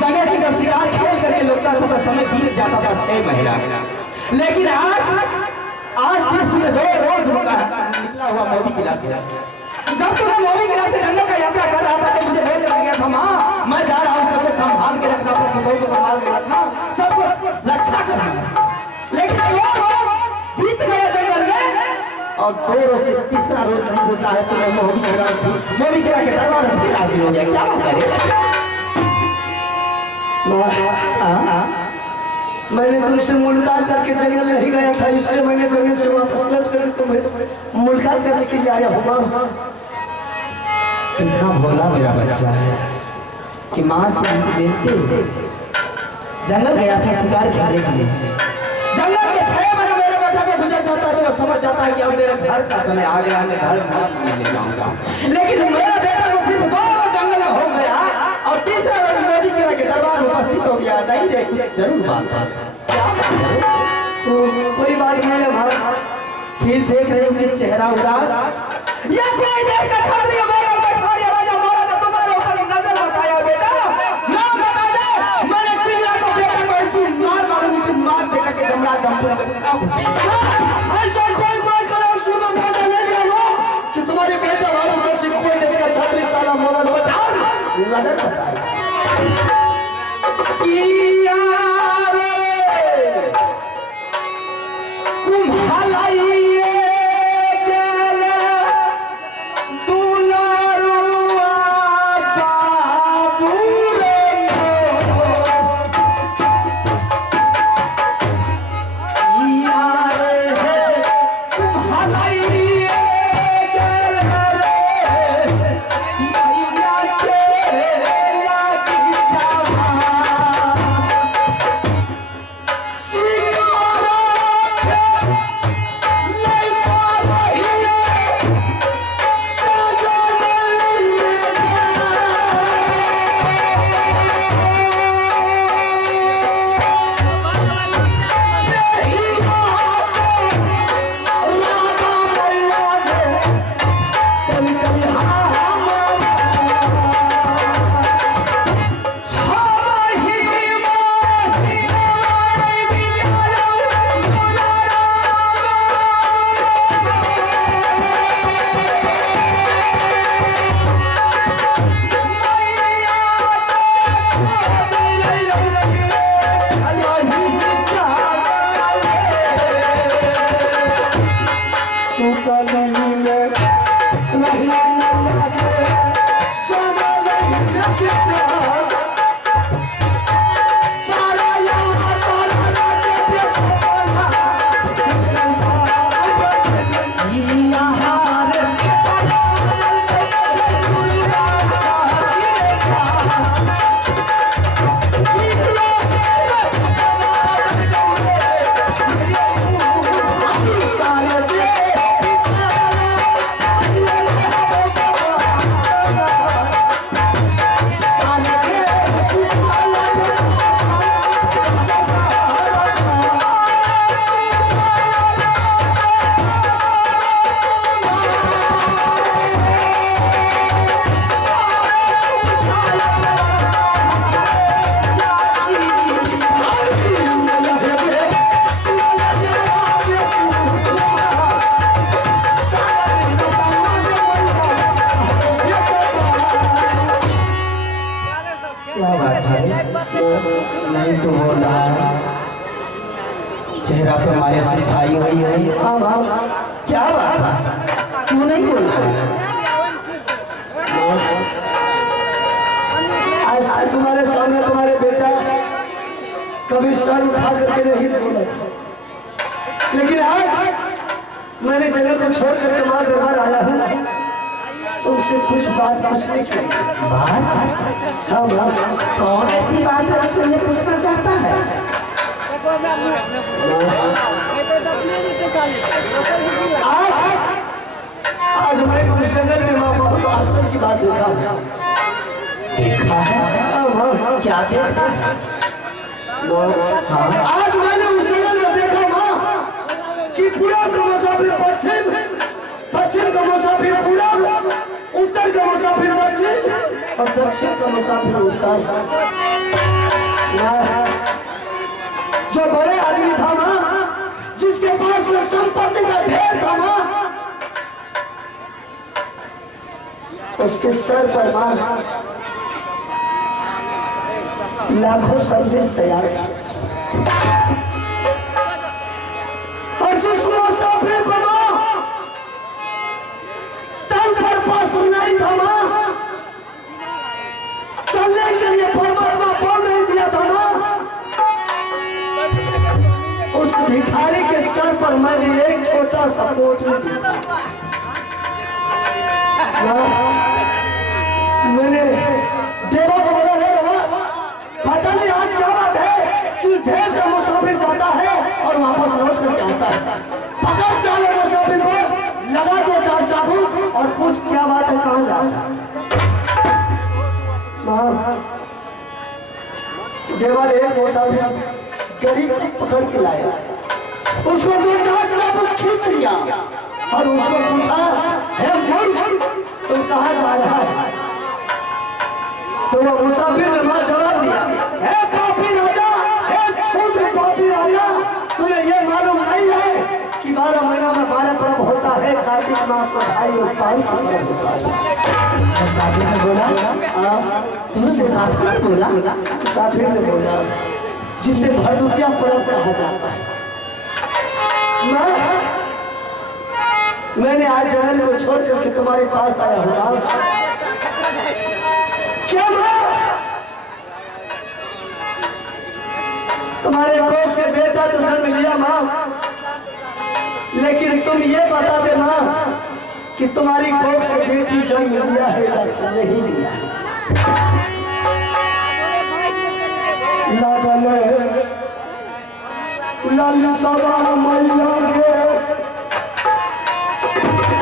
जगह से जब शिकार खेल करके लौटता था तो समय बीत जाता था 6 महीना, लेकिन आज सिर्फ तुम्हें 2 रोज रुका निकला हुआ मोदी किला से। जब तुम्हें मोदी किला से जंगल का यात्रा कर रहा था तो मुझे बोल लग गया था माँ मैं जा रहा हूँ, सबको संभाल के रखना, अपने को संभाल के रखना, सबको रक्षा करना। लेकिन 2 रोज बीत गया जंगल में और 2 रोज से तीसरा रोज नहीं गुजरा है तुम्हें मोदी किला के दरबार में फिर हाजिर हो गया। क्या बात करेगा? मैंने तुमसे मुलाकात करके जंगल नहीं गया था, इसलिए मैंने जंगल से वापस लौट कर तुम्हें मुलाकात करने के लिए आया हूँ। कितना भोला मेरा बच्चा है कि माँ से देखते जंगल गया था शिकार खेलने के लिए। जंगल में 6 महीना मेरे बेटा को गुजर जाता है तो वो समझ जाता है कि अब मेरे घर का समय आ गया, मैं घर ले जाऊंगा। लेकिन मेरा बेटा को सिर्फ 2 जंगल में हो गया और तीसरा रोज मोदी किला के दरबार में उपस्थित हो गया। नहीं रे जरूर बात है, तो कोई बात नहीं है भाई। फिर देख रहे हो कि चेहरा उदास या कोई देश का क्षत्रिय मोगल पछवाड़िया राजा महाराजा तुम्हारे ऊपर नजर लगाया बेटा, नाम बता दे। मैंने पिघला को बेटा को ऐसी मार मारूंगी कि मार बेटा के जमरा जमपुर में ऐसा कोई बात करो सुनो पता नहीं हो कि तुम्हारे बेटा भारत देश कोई देश का 36 साल मोगल बता नजर बताया चेहरा पर माया से छाई हुई है। हाँ हाँ, क्या बात है, क्यों नहीं बोल रहा है? आज तक तुम्हारे सामने तुम्हारे बेटा कभी सर उठा करके नहीं बोला था, लेकिन आज मैंने जगह को छोड़ करके माँ दरबार आया हूँ तुमसे कुछ बात पूछने की। बात? हाँ माँ, कौन ऐसी बात है जो तुमने पूछना चाहता है? आज आज मैंने उस जंगल में माँ बहुत आश्चर्य की बात देखा। देखा है? हाँ हाँ, क्या देखा? हाँ, आज मैंने उस जंगल में देखा माँ कि पूरब का मुसाफिर पश्चिम, पश्चिम का मुसाफिर पूरब, उत्तर का मुसाफिर दक्षिण और दक्षिण का मुसाफिर उत्तर। जो बड़े आदमी था माँ, जिसके पास में संपत्ति का ढेर था माँ, उसके सर पर माँ लाखों सर्विस तैयार था। और जिस मुसाफिर को माँ तन पर वस्त्र नहीं था माँ, चलने के लिए परमात्मा पाँव नहीं दिया था माँ, उस भिखारी के सर पर मैंने एक छोटा सा पोटली दिया। मैंने देवा को बोला है देवा, पता नहीं आज क्या बात है कि ढेर से मुसाफिर जाता है और वापस लौट करके आता है। पकड़ साले मुसाफिर को, लगा दो चार चाबुक और पूछ क्या बात है, कहाँ जा रहा है। देवा ने एक मुसाफिर गरीब को पकड़ के लाया, उसको दो चार चाबुक खींच लिया और उसको पूछा, हे मूर्ख तुम कहाँ जा रहा है? तो वो मुसाफिर ने मां जवाब दिया, हे पापी राजा, हे क्षुद्र पापी राजा, तुम्हें ये मालूम नहीं है कि 12 महीना में 12 पर्व होता है, कार्तिक मास में भाई और पाल का पर्व होता है। मुसाफिर ने बोला, तुमसे साथ में बोला? मुसाफिर ने बोला, जिसे भरदुतिया पर्व कहा जाता है। मैंने आज जंगल को छोड़ करके तुम्हारे पास आया हूँ। क्या तुम्हारे कोख से बेटा तो जन्म लिया माँ, लेकिन तुम ये बता दे माँ कि तुम्हारी कोख से बेटी जन्म लिया है या नहीं लिया? लाल सवा मैया गे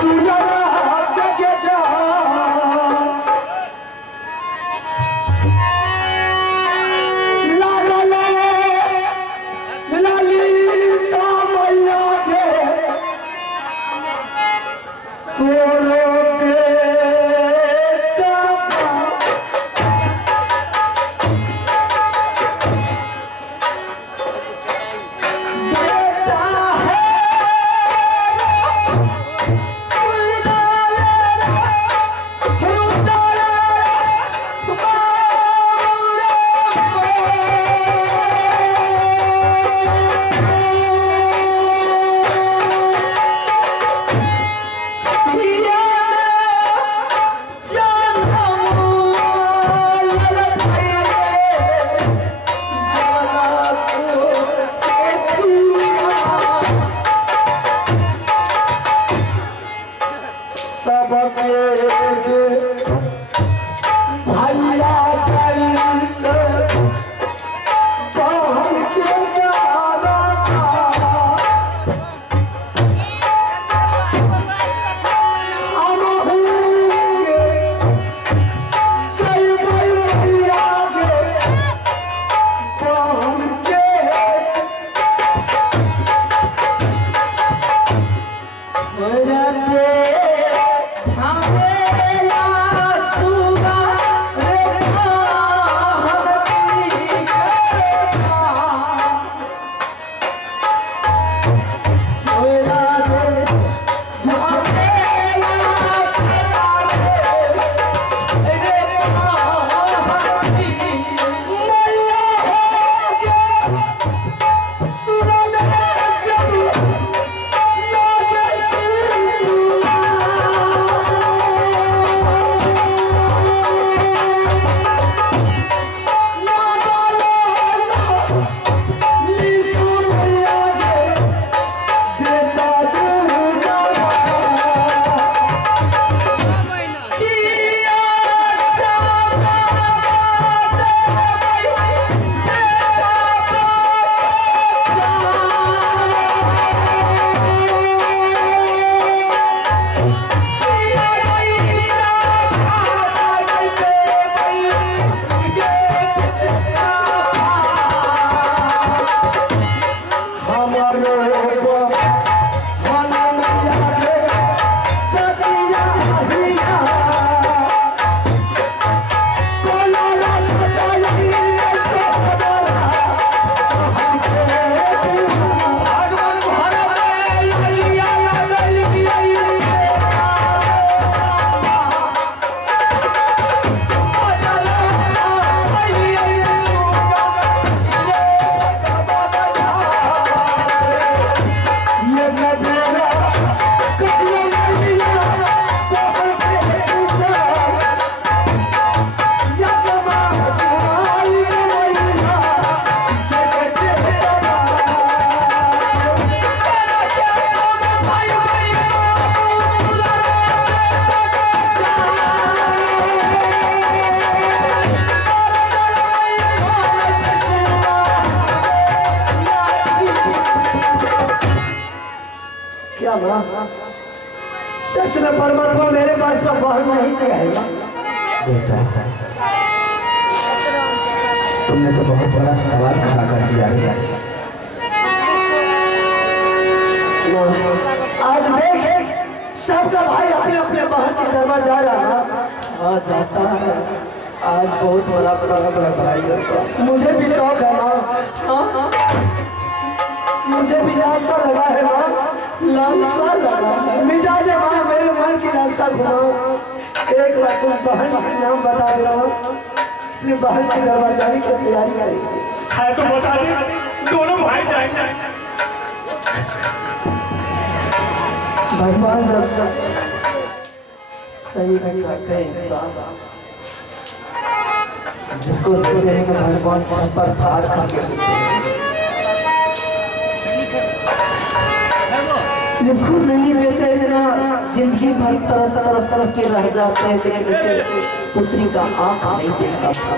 तू जरा के जा, लाली सा मैया गे तोरो बेटा क्या माँ सच में परमात्मा मेरे पास में बहन नहीं दिया है माँ? बेटा तुमने तो बहुत बड़ा सवाल खड़ा कर दिया है। आज देख सबका भाई अपने अपने बहन के दरबार जा रहा ना हाँ जाता है। आज बहुत बड़ा भाई होगा। मुझे भी शौक है माँ। हाँ? मुझे भी लालसा लगा है माँ, लालसा लगा मिटा दे माँ मेरे मन की लालसा घुमाओ। एक बार तुम बहन का नाम बता दे रहा हूँ, अपनी बहन के दरबार जाने की तैयारी करेंगे। है तो बता दे, दोनों भाई जाएंगे। भगवान जब तक सही नहीं करते इंसान जिसको देखेंगे भगवान छप्पर फाड़ करके जिसको नहीं देते हैं ना जिंदगी भर तरस तरस तरस के रह जाते हैं, लेकिन इसे पुत्री का आंख नहीं देखता था।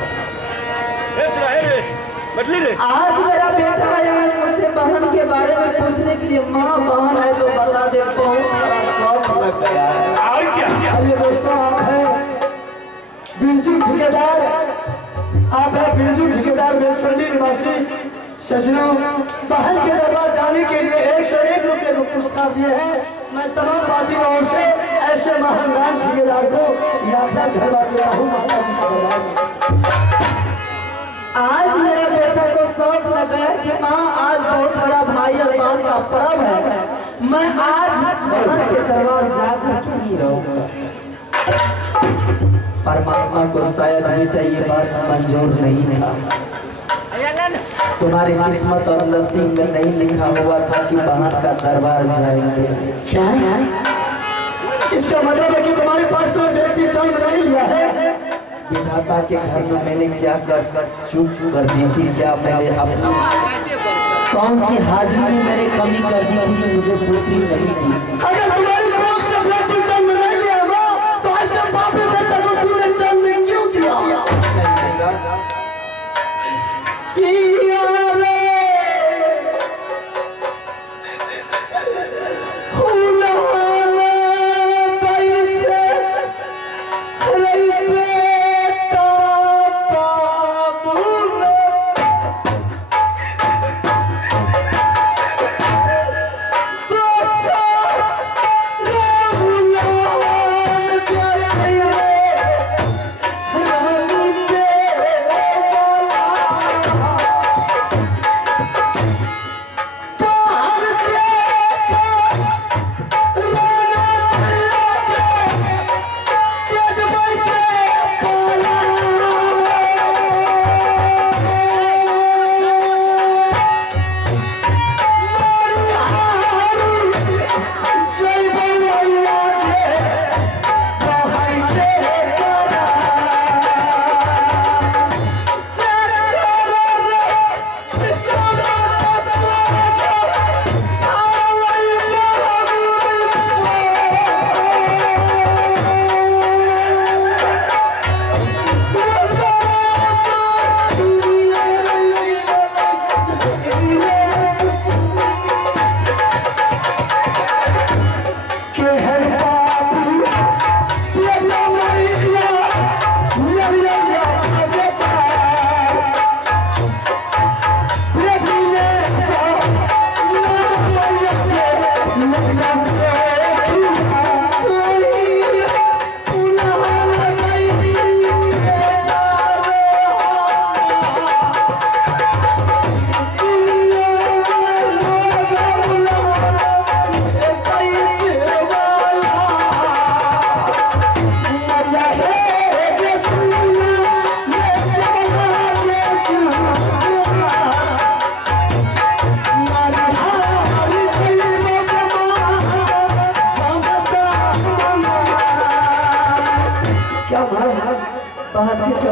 आज मेरा बेटा आया है मुझसे बहन के बारे में पूछने के लिए। माँ बहन है तो बता दे, बहुत बड़ा शौक लग गया है। और क्या? आइए दोस्तों, आप हैं बिरजू ठेकेदार, आप हैं बिरजू ठेकेदार बेलसंडी निवासी सजनों। बहन के दरबार जाने के लिए 101 रुपये को पुरस्कार दिए हैं। मैं तमाम पार्टी की ओर से ऐसे महान ठेकेदार को लाख लाख धन्यवाद देता हूँ। माता जी का धन्यवाद। आज मेरे बेटे को शौक लगा कि माँ आज बहुत बड़ा भाई और बहन का पर्व है, मैं आज बहन के दरबार जाकर क्यों नहीं रहूंगा। परमात्मा को शायद बेटा ये बात मंजूर नहीं था। तुम्हारी किस्मत और नसीब में नहीं लिखा हुआ था कि बहन का दरबार जाएंगे। क्या इसका मतलब है कि तुम्हारे पास में बेटी जन्म नहीं लिया है। विधाता के घर में मैंने क्या कर चूक कर दी थी? क्या मैंने अपनी कौन सी हाजिरी में मैंने कमी कर दी थी कि मुझे पुत्री नहीं दी? अगर तुम्हारी कोख से बेटी जन्म नहीं लिया माँ, तो ऐसे बापे बेटा को तुमने जन्म क्यों दिया?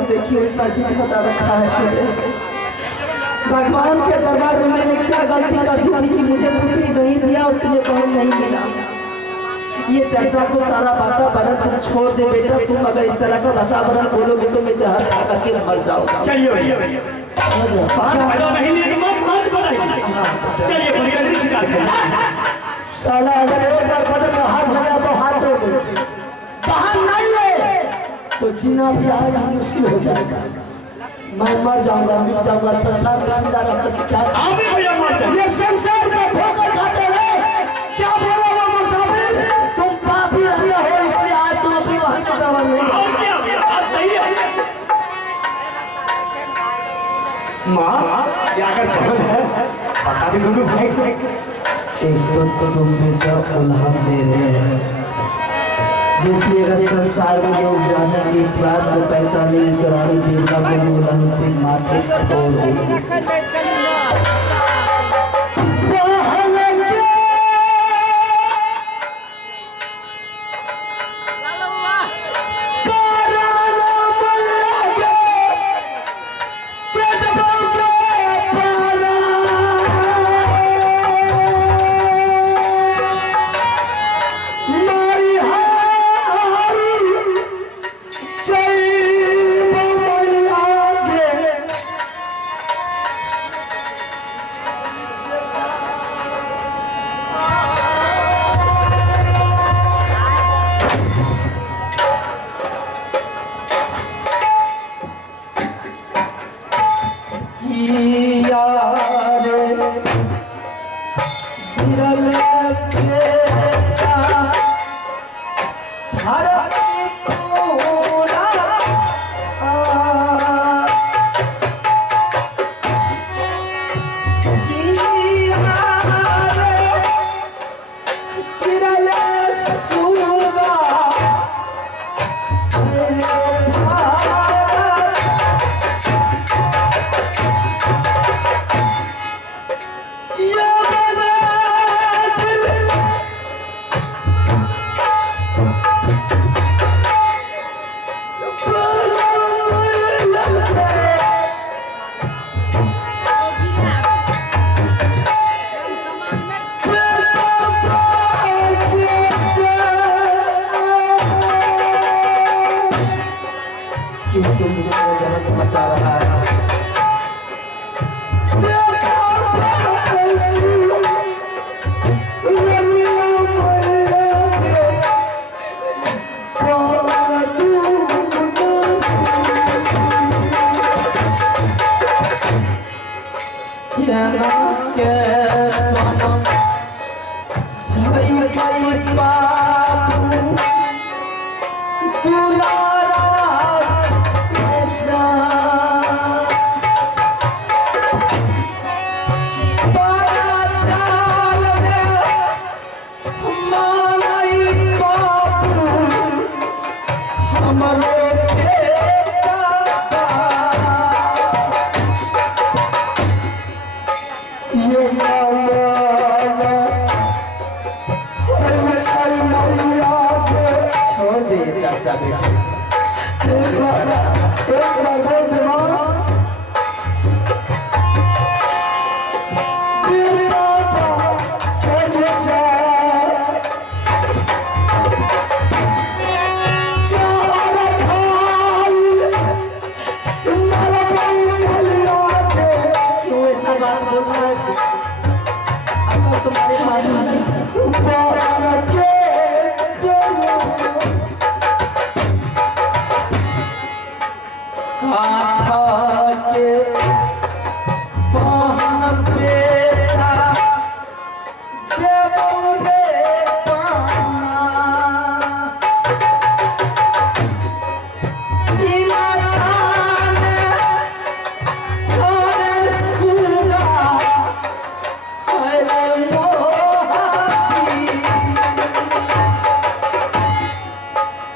देखिए इतना जी फंसा रखा है। भगवान के दरबार में मैंने क्या गलती कर दी थी कि मुझे पुत्री नहीं दिया और तुम्हें बहन नहीं मिला। ये चर्चा को सारा वातावरण तुम छोड़ दे बेटा। तुम अगर इस तरह का वातावरण बोलोगे तो मैं जहर खा करके मर जाऊंगा। चलिए भैया भैया चलिए साला अगर एक बार बदन में हाथ हो गया तो हाथ तोड़ दे, कहा नहीं है तो जीना भी आज मुश्किल हो जाएगा। मैं मर जाऊंगा, मिट जाऊंगा, संसार में जिंदा रहकर के क्या आप भी भैया मर जाए। ये संसार का ठोकर खाते हैं। क्या बोला वो मुसाफिर, तुम पापी राजा हो इसलिए आज तुम अपनी वहां के डर नहीं। और क्या भैया, बात सही है। माँ ये अगर कौन है पता भी दोनों भाई को। एक तो तुम बेटा उल्हाम दे रहे हैं, दूसरी अगर संसार में लोग जानेंगे इस बात को पहचानेंगे तो रानी देवता को भी उल्हाम से माथे तोड़ देंगे।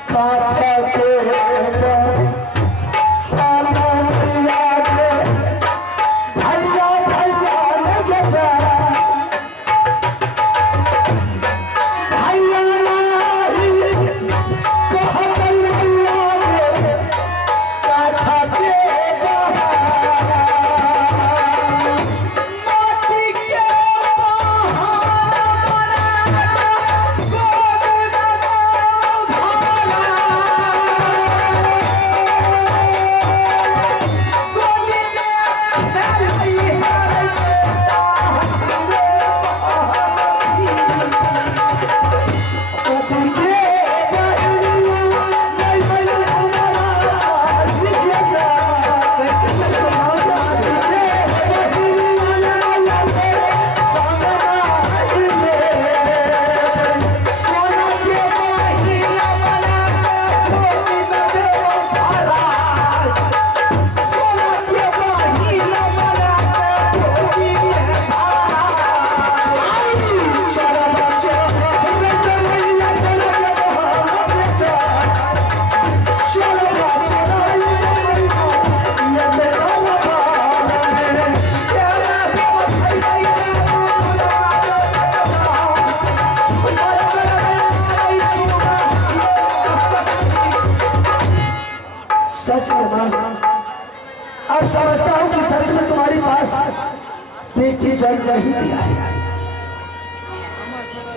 काठा के अब समझता हूँ कि सच में तुम्हारे पास बेटी जन्म नहीं दिया है।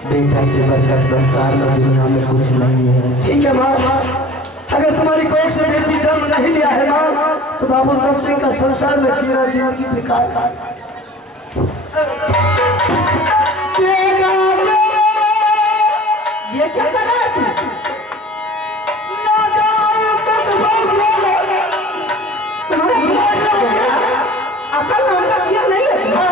बेटा से बढ़कर संसार में दुनिया में कुछ नहीं है। ठीक है माँ, अगर तुम्हारी कोख से बेटी जन्म नहीं लिया है माँ, तो बाबू दत्त सिंह का संसार में जीना जिंदगी बेकार। ये क्या कर रहा है तू? तुम्हारा दिमाग खराब हो गया? अकल नाम का चीज नहीं है तुम्हें?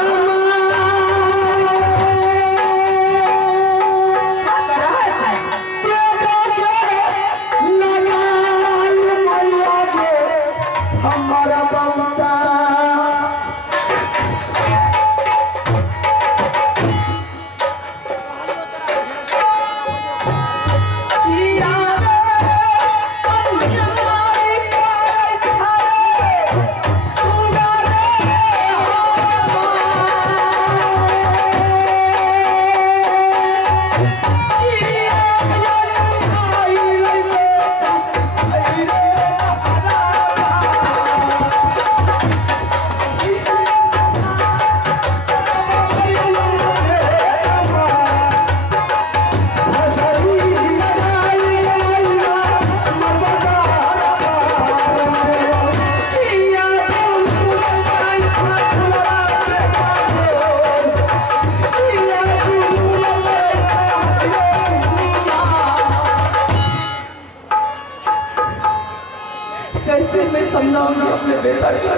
कैसे मैं समझाऊंगा अपने बेटा को,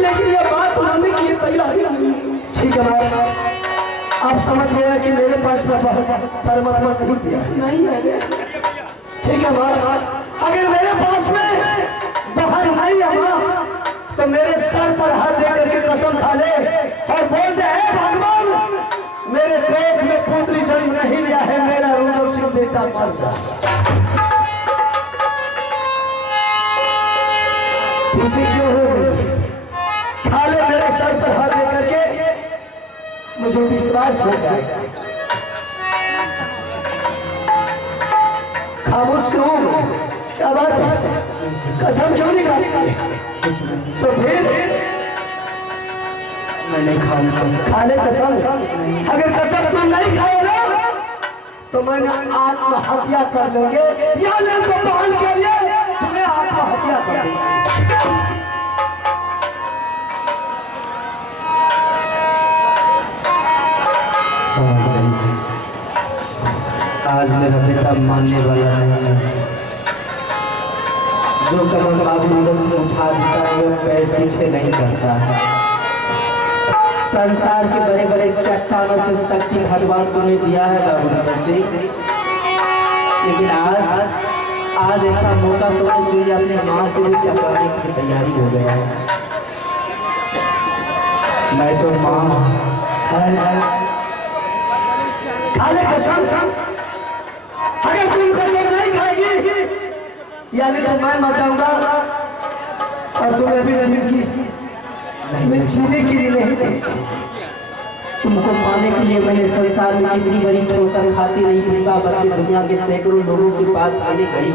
लेकिन ये बात मानने की ये तैयारी नहीं। ठीक है माँ, आप समझ गया कि मेरे पास में परमात्मा नहीं दिया नहीं है। ठीक है माँ, अगर मेरे पास में बाहर नहीं है माँ, तो मेरे सर पर हाथ दे करके कसम खा ले और बोल दे, हे भगवान, मेरे कोख में पुत्री जन्म नहीं लिया है, मेरा रुद्र सिंह बेटा मर जा। इसे क्यों हो गई? खा ले मेरे सर पर हाथ दे करके, मुझे विश्वास हो जाएगा। खामोश क्यों हो गए? क्या बात है? कसम क्यों नहीं खाई? तो फिर मैं नहीं खाऊंगा कसम। खा ले कसम। अगर कसम तुम नहीं खाए ना, तो मैंने आत्महत्या कर लेंगे, या नहीं तो बहन के लिए तुम्हें आत्महत्या कर देंगे। आज मेरा बेटा मानने वाला नहीं है। जो कदम बाबू उधर से उठा देता है, वो पैर पीछे नहीं करता है। संसार के बड़े बड़े चट्टानों से शक्ति भगवान को ने दिया है बाबू उधर से, लेकिन आज ऐसा मौका तो जो ये अपने माँ से भी टकराने की तैयारी हो गया है। मैं तो माँ खाले कसम, अगर तुम कसम नहीं खाएगी, यानी तो मैं मर जाऊंगा और तुम्हें भी जिंदगी में जीने के लिए नहीं देंगे। तुमको पाने के लिए मैंने संसार में कितनी बड़ी ठोकर खाती रही, दुनिया भर के दुनिया के सैकड़ों लोगों के पास आने गई।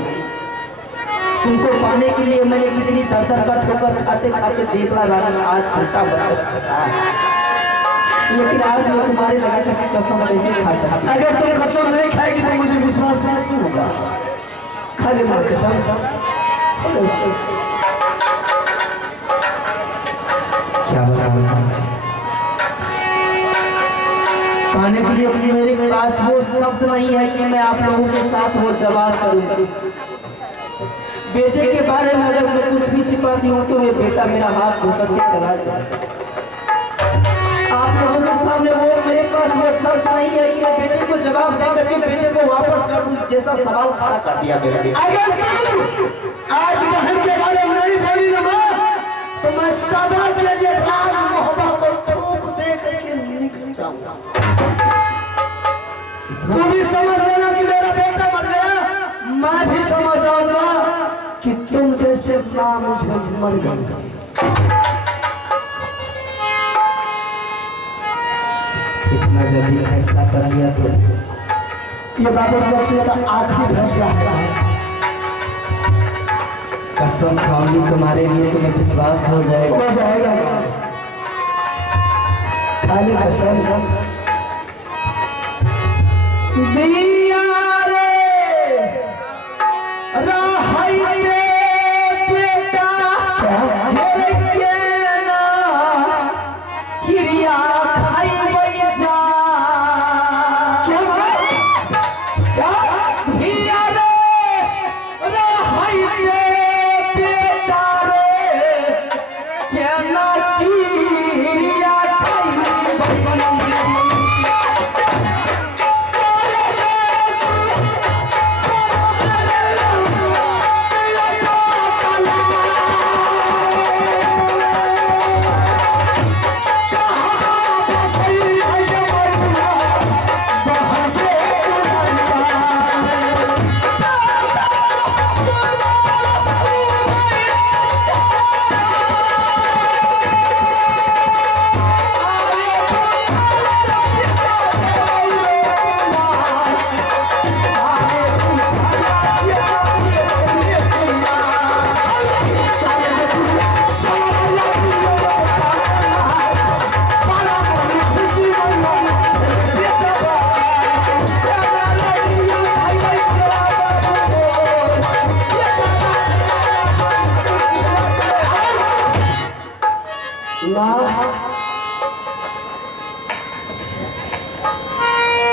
तुमको पाने के लिए मैंने कितनी दर का ठोकर खाते खाते देखा रहा, आज खट्टा बर्तन खाता है। लेकिन आज मैं तुम्हारे लगा करके कसम कैसे खा सकती? अगर तुम कसम नहीं खाएगी तो मुझे विश्वास भी नहीं होगा। खाली मार कसम। क्या बताऊं? पाने के लिए मेरे पास वो शब्द नहीं है कि मैं आप लोगों के साथ वो जवाब करूं। बेटे के बारे में अगर मैं कुछ भी छिपाती हूँ तो ये बेटा मेरा हाथ धोकर के चला जाए। आप लोगों के सामने वो मेरे पास वो शब्द नहीं है कि मैं बेटे को जवाब दे करके बेटे को वापस कर दूं, जैसा सवाल खड़ा कर दिया मेरे बेटे। अगर तुम आज बहन के बारे में नहीं बोली ना माँ, तो मैं सदा के लिए राज मोहब्बत को थूक दे करके निकल जाऊंगा। तुम भी समझ लेना कि मेरा बेटा मर गया, मैं भी समझ जाऊंगा कि तुम जैसे माँ मुझे मर गई। इतना जल्दी फैसला कर लिया तो ये बाबू दत्त सिंह का आखिरी फैसला है। कसम खाऊंगी तुम्हारे लिए तुम्हें विश्वास हो जाएगा। हो जाएगा खाली कसम। दिया रे राहई पे बेटा हे के ना किरिया खाई जा क्या क्या दिया रे राहई पे बेटा रे के ना किरिया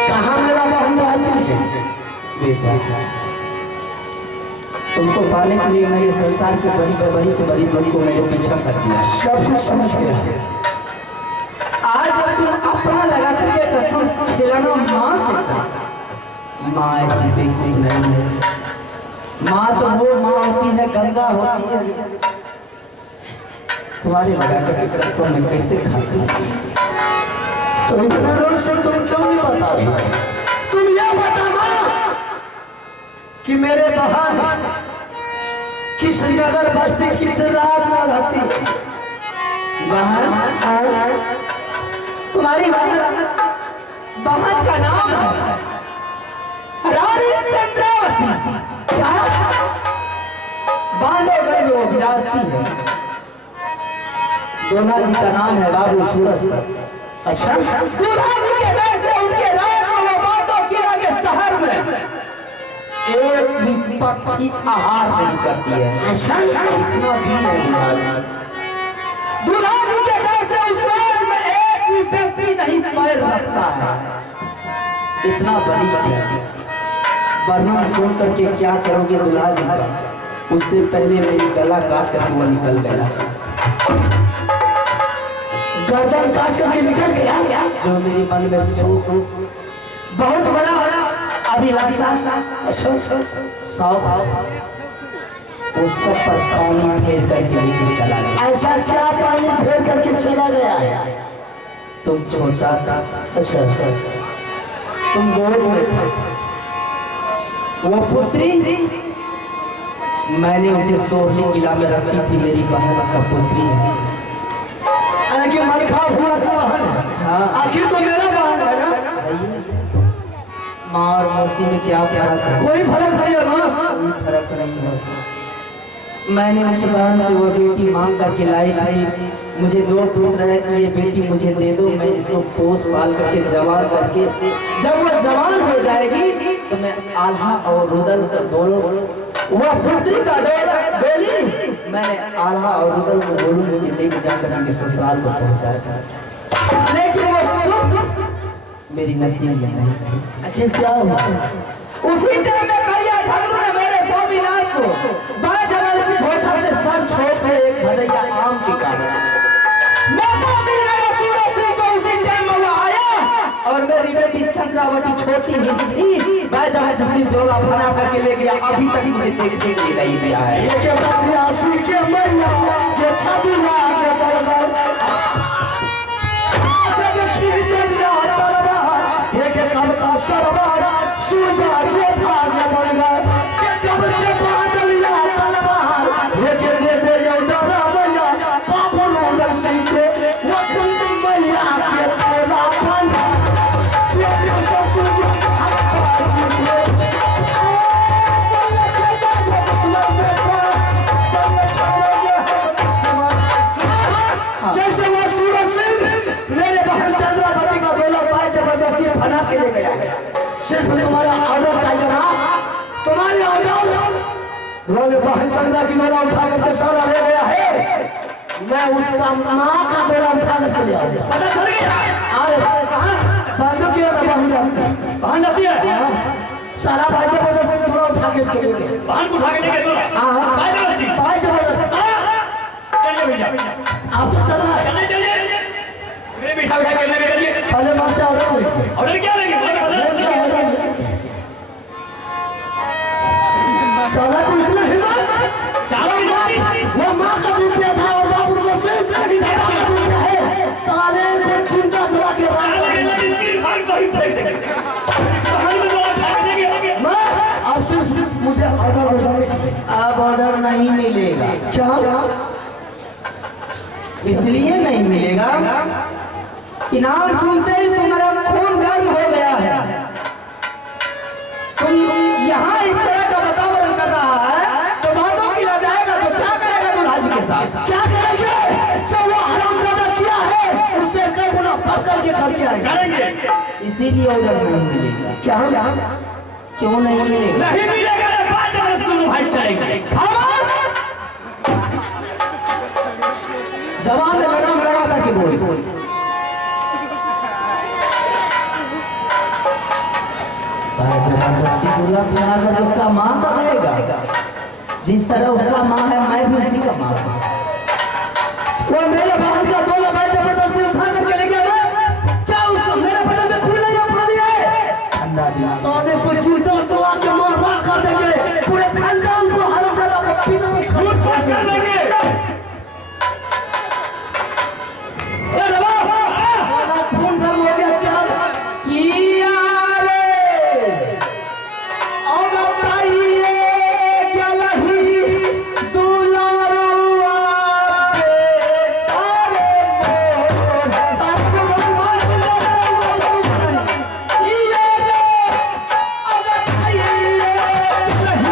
कहाँ मेरा बहन रहती है बेटा? तुमको पाने के लिए मैंने संसार की बड़ी से बड़ी दूरी को मैंने पीछा कर दिया। सब कुछ समझ गया। आज जब तुम अपना लगा करके कसम खिलाना माँ से चाहता, माँ ऐसी बेवकूफ नहीं है। माँ तो वो माँ होती है, गंगा होती है। तुम्हारे लगा करके कसम मैं कैसे खाती? तो इतना रोज से तुम क्यों नहीं बता रही? तुम यह बता माँ कि मेरे बहन किस नगर बस्ती किस राज में रहती है? बहन, तुम्हारी बहन का नाम है रानी चंद्रावती। क्या बांधवगढ़ में वो विराजती है। दूल्हा जी का नाम है बाबू सूरज सर। अच्छा, दूल्हा जी के डर से उनके राज में वो बांधव किला के शहर में एक भी पक्षी आहार नहीं करती है। अच्छा, इतना भी नहीं राज। दूल्हा जी के डर से उस राज में एक भी व्यक्ति नहीं पैर रखता है। इतना बलिष्ठ है। वर्णन सुन करके क्या करोगे दूल्हा जी का? उससे पहले मेरी गला काट कर वो निकल गया। गर्दन काट करके निकल गया? जो मेरे मन में शौक बहुत बड़ा अभिलाषा शौक वो सब पर पानी फेर करके लेके चला गया। ऐसा क्या पानी फेर करके चला गया? तुम छोटा था। अच्छा, तुम गोद में थे। वो पुत्री मैंने उसे सोहली किला में रखी थी। मेरी बहन का पुत्री है। कि मरखा हुआ बहन है। हाँ, आखिर तो मेरा बहन है ना? माँ और मौसी में क्या फर्क है? कोई फर्क नहीं है माँ। कोई फर्क नहीं है। मैंने उस बहन से वो बेटी मांग करके लाई। मुझे 2 पुत्र है, ये बेटी मुझे दे दो। मैं इसको पोस पाल करके जवान करके जब वो जवान हो जाएगी तो मैं आल्हा और रुदल दोनों वो पुत्री का डोली मैंने आल्हा और रुदल को बोलूं कि लेके जाकर उनके ससुराल को पहुंचाया। लेकिन वो सुख मेरी नसीब में नहीं थी। आखिर क्या हुआ? उसी टाइम में करिया झगड़ू ने मेरे स्वामीनाथ को बाजबल धोखा से सर छोड़ कर एक भदैया आम की काटा। मौका मिल गया सूरज सिंह को। उसी टाइम में वो आया और मेरी बेटी चंद्रावती छोटी ही थी। बाजबल झोला बना करके ले गया। अभी तक मुझे देखने के लिए नहीं गया है। ये क्या बात है? आंसू के मरिया ये छाती ना के चढ़ जब खींच रहा तलवार ये के कब का सरवार सूजा जो भाग्य बन गया कब से बादल या तलवार ये के दे दे ये डरा मैया बाबू रोदर सिंह को वक्त मैया के तोला बना ये सब कुछ बना के ले गया है। सिर्फ तुम्हारा ऑर्डर चाहिए ना, तुम्हारे ऑर्डर उन्होंने बहन चंद्रा की डोरा उठा करके सारा ले गया है। मैं उसका माँ का डोरा उठा करके ले आऊंगा। पता चल गया? अरे कहाँ बांधो क्यों ना बहन जाती है, बहन जाती है सारा भाई जबरदस्ती डोरा उठा के ले गए। बहन को उठा के लेके दो हाँ भाई जबरदस्ती भाई जबरदस्ती। चलिए भैया आप तो चल रहा है, चलिए चलिए मेरे बिठा उठा के लेके चलिए। पहले माँ से ऑर्डर लेंगे। ऑर्डर क्या लेंगे? साला को इतना हिम्मत, साला की नौकरी वो माँ का दूध पिया था और बाबू का सिर्फ बेटा का दूध पिया है। साले को चिंता चला के साला की नौकरी चीर फाड़ दो ही देख देंगे। बहन में दो उठा के देंगे। मैं अब सिर्फ मुझे ऑर्डर हो जाने की। अब ऑर्डर नहीं मिलेगा। क्या? इसलिए नहीं मिलेगा कि नाम सुनते ही तुम्हारा खून गर्म हो गया है। तुम यहाँ इस तरह का वातावरण कर रहा है तो बातों की ला जाएगा तो क्या करेगा दूल्हा जी के साथ? क्या करेंगे? जो वो हरामजादा किया है उससे कई गुना बढ़ करके करके आएगा। करेंगे इसीलिए ऑर्डर नहीं मिलेगा। क्या? क्यों नहीं मिलेगा? नहीं मिलेगा तो बात जबरदस्ती दोनों भाई चलेंगे। खामोश! जवान में लगाम लगा करके बोल। जबरदस्ती दूल्हा प्यार कर उसका माँ तो रहेगा। जिस तरह उसका माँ है मैं भी उसी का माँ हूँ। वो मेरे बहन का डोला मैं जबरदस्ती उठा करके ले गया। मैं क्या उस मेरे बदन में खून नहीं आ पानी है? ठंडा भी साले को चिंता चला के मार राख कर देंगे। पूरे खानदान को हरामजादा को पीना कर देंगे। ए रवा साला खून गर्म हो गया। चल किया रे और बताइए क्या लही दुलारुआ बेटा रे मोर। साले को गर्म मार किया रे और बताइए क्या लही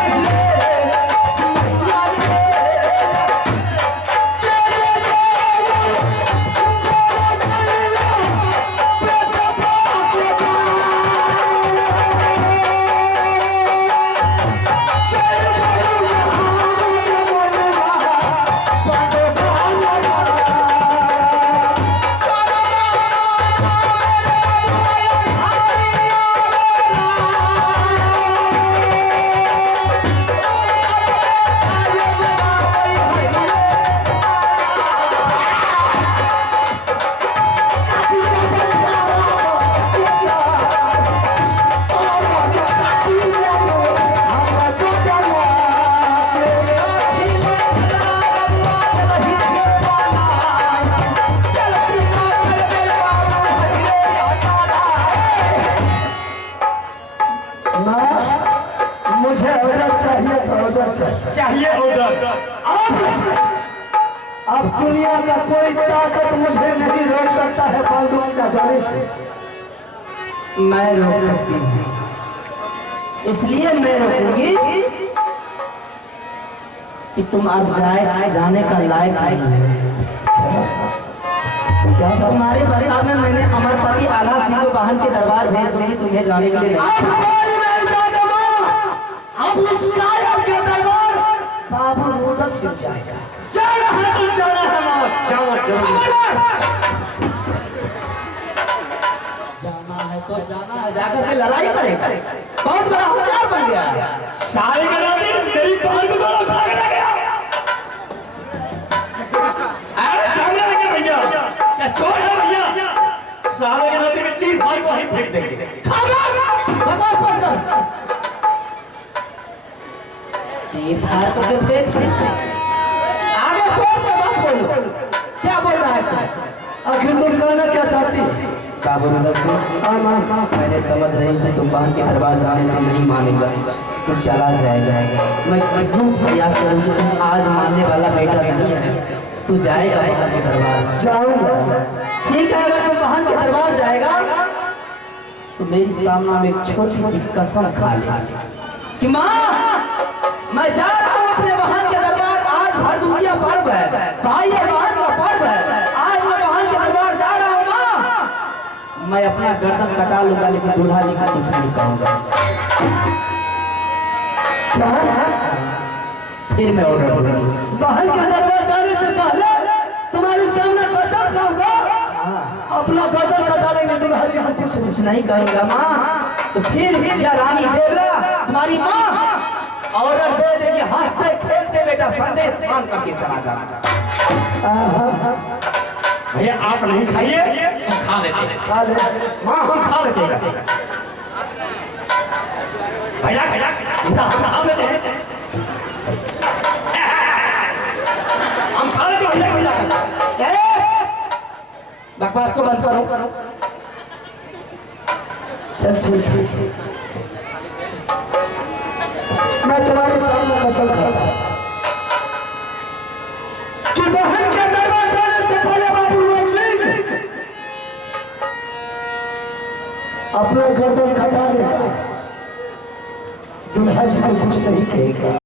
मैया मुझे ऑर्डर चाहिए तो ऑर्डर चाहिए ऑर्डर। अब दुनिया का कोई ताकत मुझे नहीं रोक सकता है बंदूक का जाने से। मैं रोक सकती हूँ, इसलिए मैं रोकूंगी कि तुम अब जाने का लायक नहीं हो। क्या तुम्हारे बर्ताव में मैंने अमरपति आला सिंह बहन के दरबार भेज दूंगी तुम्हें जाने के लिए। अब कोई नहीं जाएगा माँ, अब उस कायम के दरबार बाबू मोदक सिंह जाएगा। जाना है तो जाना है माँ, जाना जरूर। जाना है तो जाना है, जाकर के लड़ाई करेगा। बहुत बड़ा होशियार बन गया है। सारे के नाते मेरी बहन को दोनों उठा के ले गया। अरे सामने लगे भैया, क्या चोर है भैया? सारे के नाते में चीर फाड़ को ही फेंक देंगे। बकवास मत कर। चीर फाड़ को क्यों फेंक देते? आगे सोच के बात बोलो। क्या बोल रहा है तू? आखिर तुम कहना क्या चाहती है? बाबू नगर से मैंने समझ रही थी तुम बहन के दरबार जाने से नहीं मानेगा, तू चला जाएगा। मैं बहुत प्रयास करूंगी, तुम आज मानने वाला बेटा नहीं है, तू जाएगा बहन के दरबार। जाऊंगा। ठीक है, अगर तुम बहन के दरबार जाएगा तो मेरी सामने में एक छोटी सी कसम खा ले कि माँ मैं जा रहा हूँ अपने बहन के दरबार। आज भरदुतिया पर्व है, भाई और बहन का पर्व है। आज मैं बहन के दरबार जा रहा हूँ। माँ मैं अपना गर्दन कटा लूंगा, लेकिन दूल्हा जी को कुछ नहीं कहूंगा। फिर मैं ऑर्डर दूंगा। बाहर के दरवाजे जाने से पहले तुम्हारे सामने कसम खाऊंगा, अपना गर्दन कटा लेंगे, दूल्हा जी को कुछ नहीं करूंगा माँ। तो फिर या रानी देवला तुम्हारी माँ ऑर्डर दे देगी, हंसते खेलते बेटा संदेश मान करके चला जाना। भैया आप नहीं खाइए, हम खा लेते हैं। खा ले। हाँ हम खा लेते हैं भैया, ऐसा हम खा लेते हैं, हम खा लेते हैं भैया। बकवास को बंद करो। चल ठीक है, मैं तुम्हारे सामने कसम खाता हूं कि बहन के दरबार जाने से पहले बाबू रोज सिंह अपना गर्दन कटा लेगा, दूल्हा जी को कुछ नहीं कहेगा।